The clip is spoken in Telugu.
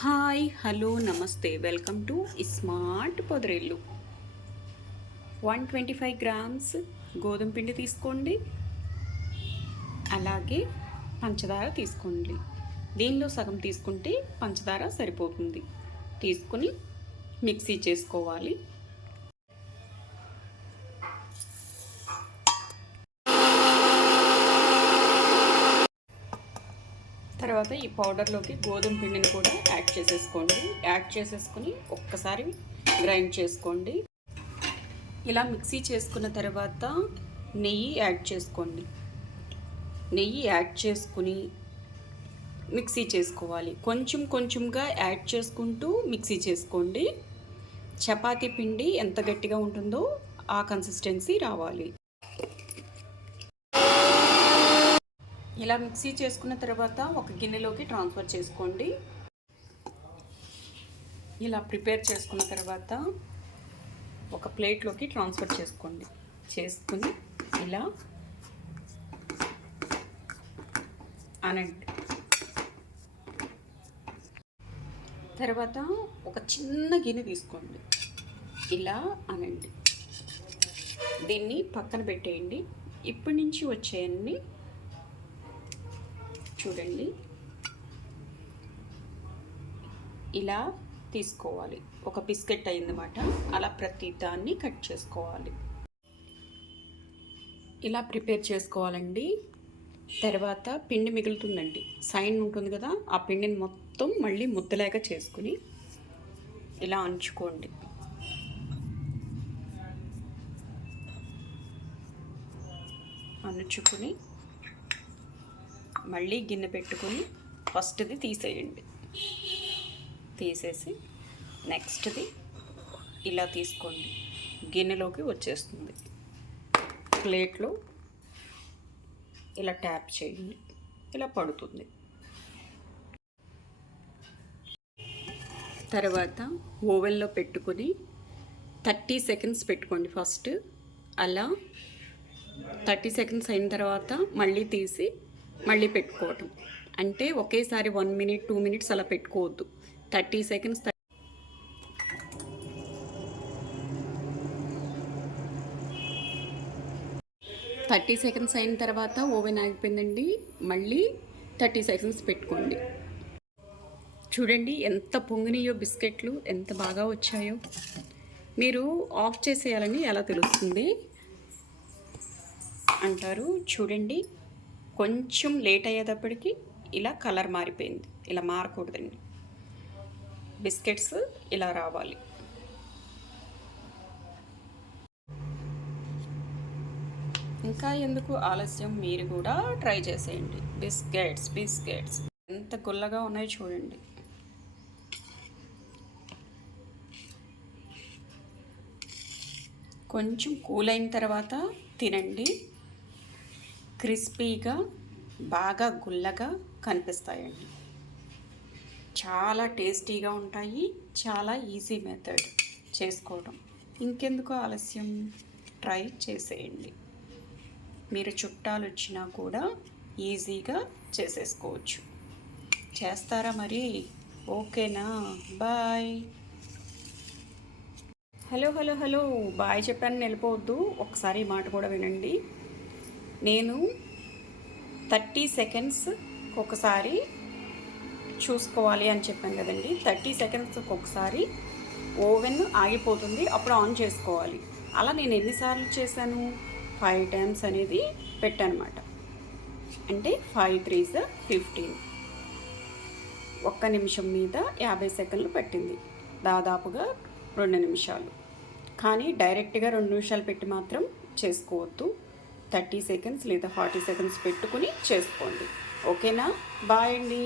హాయ్ హలో నమస్తే. Welcome to smart Podarillu one twenty five grams గోధుమ పిండి తీసుకోండి. అలాగే పంచదార తీసుకోండి. దీనిలో సగం తీసుకుంటే పంచదార సరిపోతుంది. తీసుకుని మిక్సీ చేసుకోవాలి. తర్వాత ఈ పౌడర్లోకి గోధుమ పిండిని కూడా యాడ్ చేసేసుకోండి. యాడ్ చేసేసుకుని ఒక్కసారి గ్రైండ్ చేసుకోండి. ఇలా మిక్సీ చేసుకున్న తర్వాత నెయ్యి యాడ్ చేసుకోండి. నెయ్యి యాడ్ చేసుకుని మిక్సీ చేసుకోవాలి. కొంచెం కొంచెంగా యాడ్ చేసుకుంటూ మిక్సీ చేసుకోండి. చపాతీ పిండి ఎంత గట్టిగా ఉంటుందో ఆ కన్సిస్టెన్సీ రావాలి. ఇలా మిక్సీ చేసుకున్న తర్వాత ఒక గిన్నెలోకి ట్రాన్స్ఫర్ చేసుకోండి. ఇలా ప్రిపేర్ చేసుకున్న తర్వాత ఒక ప్లేట్లోకి ట్రాన్స్ఫర్ చేసుకోండి. చేసుకుని ఇలా అనండి. తర్వాత ఒక చిన్న గిన్నె తీసుకోండి. ఇలా అనండి. దీన్ని పక్కన పెట్టేయండి. ఇప్పటి నుంచి వచ్చేయన్ని చూడండి. ఇలా తీసుకోవాలి. ఒక బిస్కెట్ అయిందన్నమాట. అలా ప్రతి దాన్ని కట్ చేసుకోవాలి. ఇలా ప్రిపేర్ చేసుకోవాలండి. తర్వాత పిండి మిగులుతుందండి. సైన్ ఉంటుంది కదా ఆ పిండిని మొత్తం మళ్ళీ ముద్దలేక చేసుకుని ఇలా అంచుకోండి. అణుచుకుని మళ్ళీ గిన్నె పెట్టుకొని ఫస్ట్ది తీసేయండి. తీసేసి నెక్స్ట్ది ఇలా తీసుకోండి. గిన్నెలోకి వచ్చేస్తుంది. ప్లేట్లో ఇలా ట్యాప్ చేయండి. ఇలా పడుతుంది. తర్వాత ఓవెన్లో పెట్టుకొని థర్టీ సెకండ్స్ పెట్టుకోండి ఫస్ట్. అలా థర్టీ సెకండ్స్ అయిన తర్వాత మళ్ళీ తీసి మళ్ళీ పెట్టుకోవటం. అంటే ఒకేసారి వన్ మినిట్ టూ మినిట్స్ అలా పెట్టుకోవద్దు. థర్టీ సెకండ్స్ థర్టీ సెకండ్స్ అయిన తర్వాత ఓవెన్ ఆగిపోయిందండి. మళ్ళీ థర్టీ సెకండ్స్ పెట్టుకోండి. చూడండి ఎంత పొంగినాయో బిస్కెట్లు ఎంత బాగా వచ్చాయో. మీరు ఆఫ్ చేసేయాలని ఎలా తెలుస్తుంది? అంటారు. చూడండి. కొంచెం లేట్ అయ్యేటప్పటికి ఇలా కలర్ మారిపోయింది. ఇలా మారకూడదండి. బిస్కెట్స్ ఇలా రావాలి. ఇంకా ఎందుకు ఆలస్యం? మీరు కూడా ట్రై చేసేయండి. Biscuits biscuits. ఎంత గుల్లగా ఉన్నాయో చూడండి. కొంచెం కూల్ అయిన తర్వాత తినండి. క్రిస్పీగా బాగా గుల్లగా కనిపిస్తాయండి. చాలా టేస్టీగా ఉంటాయి చాలా ఈజీ మెథడ్ చేసుకోవడం. ఇంకెందుకు ఆలస్యం? ట్రై చేసేయండి. మీరు చుట్టాలు వచ్చినా కూడా ఈజీగా చేసేసుకోవచ్చు. చేస్తారా మరి? ఓకేనా? Bye. Hello hello hello. Bye చెప్పాను వెళ్ళిపోవద్దు ఒకసారి మాట కూడా వినండి. నేను థర్టీ సెకండ్స్ ఒకసారి చూసుకోవాలి అని చెప్పాను కదండి. థర్టీ సెకండ్స్ ఒకసారి ఓవెన్ ఆగిపోతుంది అప్పుడు ఆన్ చేసుకోవాలి. అలా నేను ఎన్నిసార్లు చేశాను? ఫైవ్ టైమ్స్ అనేది పెట్టానమాట. అంటే ఫైవ్ త్రీస్ ఫిఫ్టీన్. ఒక్క నిమిషం మీద యాభై సెకండ్లు పట్టింది. దాదాపుగా రెండు నిమిషాలు. కానీ డైరెక్ట్గా రెండు నిమిషాలు పెట్టి మాత్రం చేసుకోవద్దు. థర్టీ సెకండ్స్ లేదా ఫార్టీ సెకండ్స్ పెట్టుకుని చేసుకోండి. ఓకేనా? బాయ్ అండి.